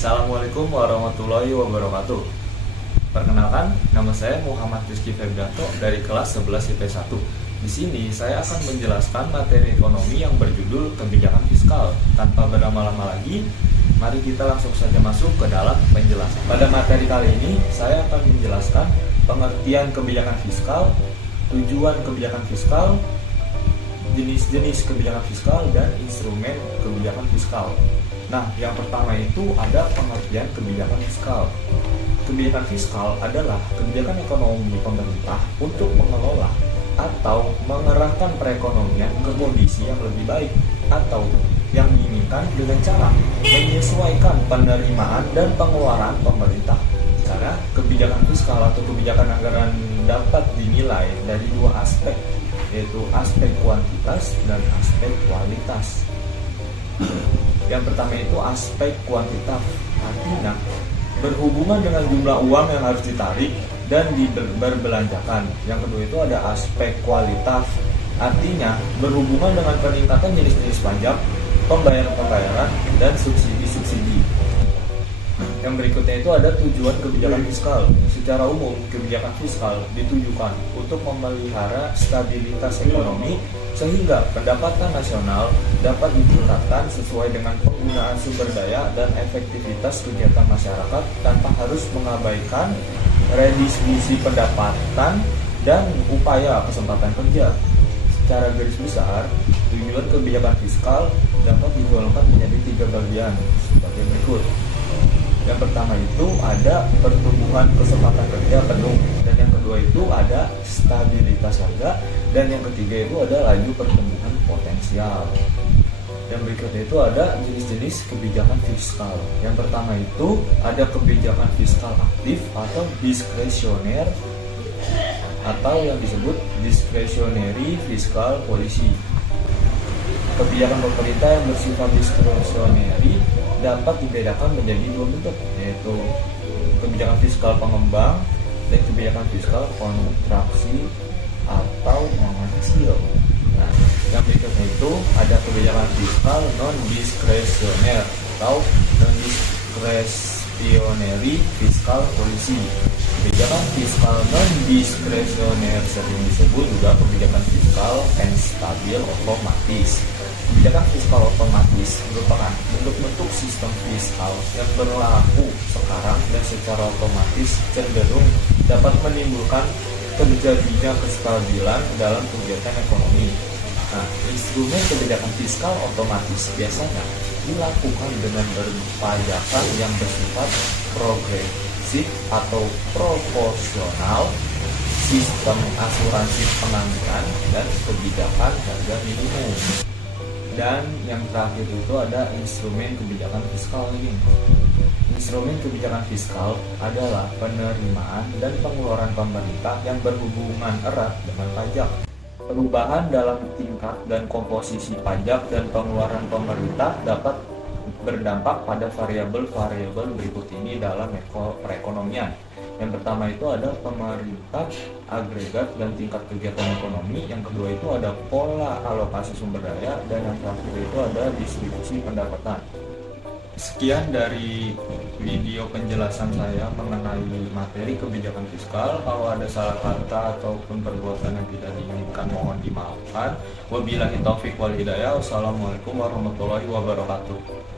Assalamualaikum warahmatullahi wabarakatuh. Perkenalkan, nama saya Muhammad Rizky Febrianto dari kelas 11 IP1. Di sini saya akan menjelaskan materi ekonomi yang berjudul kebijakan fiskal. Tanpa berlama-lama lagi, mari kita langsung saja masuk ke dalam penjelasan. Pada materi kali ini, saya akan menjelaskan pengertian kebijakan fiskal, tujuan kebijakan fiskal, jenis-jenis kebijakan fiskal, dan instrumen kebijakan fiskal. Nah, yang pertama itu ada pengertian kebijakan fiskal. Kebijakan fiskal adalah kebijakan ekonomi pemerintah untuk mengelola atau mengerahkan perekonomian ke kondisi yang lebih baik atau yang diinginkan dengan cara menyesuaikan penerimaan dan pengeluaran pemerintah. Cara kebijakan fiskal atau kebijakan anggaran dapat dinilai dari dua aspek, yaitu aspek kuantitas dan aspek kualitas. Yang pertama itu aspek kuantitatif, artinya berhubungan dengan jumlah uang yang harus ditarik dan diberbelanjakan. Yang kedua itu ada aspek kualitas, artinya berhubungan dengan peningkatan jenis-jenis pajak, pembayaran-pembayaran, dan subsidi-subsidi. Yang berikutnya itu ada tujuan kebijakan fiskal. Secara umum, kebijakan fiskal ditujukan untuk memelihara stabilitas ekonomi sehingga pendapatan nasional dapat ditingkatkan sesuai dengan penggunaan sumber daya dan efektivitas kegiatan masyarakat tanpa harus mengabaikan redistribusi pendapatan dan upaya kesempatan kerja. Secara garis besar, tujuan kebijakan fiskal dapat digolongkan menjadi 3 bagian sebagai berikut. Yang pertama itu ada pertumbuhan kesempatan kerja penuh, dan yang kedua itu ada stabilitas harga, dan yang ketiga itu ada laju pertumbuhan potensial. Yang berikutnya itu ada jenis-jenis kebijakan fiskal. Yang pertama itu ada kebijakan fiskal aktif atau diskresioner, atau yang disebut discretionary fiscal policy. Kebijakan pemerintah yang bersifat diskresioneri dapat dibedakan menjadi dua bentuk, yaitu kebijakan fiskal pengembang dan kebijakan fiskal kontraksi atau mengecil. Nah, yang berikutnya itu ada kebijakan fiskal non-diskresioner atau non-discretionary fiscal policy. Kebijakan fiskal non-diskresioner sering disebut juga kebijakan fiskal and stabil otomatis. Kebijakan fiskal otomatis merupakan bentuk-bentuk sistem fiskal yang berlaku sekarang dan secara otomatis cenderung dapat menimbulkan terjadinya kestabilan dalam kegiatan ekonomi. Nah, instrumen kebijakan fiskal otomatis biasanya dilakukan dengan perpajakan yang bersifat progresif atau proporsional, sistem asuransi pengangguran, dan kebijakan harga minimum. Dan yang terakhir itu ada instrumen kebijakan fiskal ini. Instrumen kebijakan fiskal adalah penerimaan dan pengeluaran pemerintah yang berhubungan erat dengan pajak. Perubahan dalam tingkat dan komposisi pajak dan pengeluaran pemerintah dapat berdampak pada variabel-variabel berikut ini dalam perekonomian. Yang pertama itu ada pemerintah, agregat, dan tingkat kegiatan ekonomi. Yang kedua itu ada pola alokasi sumber daya, dan yang terakhir itu ada distribusi pendapatan. Sekian dari video penjelasan saya mengenai materi kebijakan fiskal. Kalau ada salah kata ataupun perbuatan yang tidak diinginkan, mohon dimaafkan. Wabillahi taufiq wal hidayah. Wassalamualaikum warahmatullahi wabarakatuh.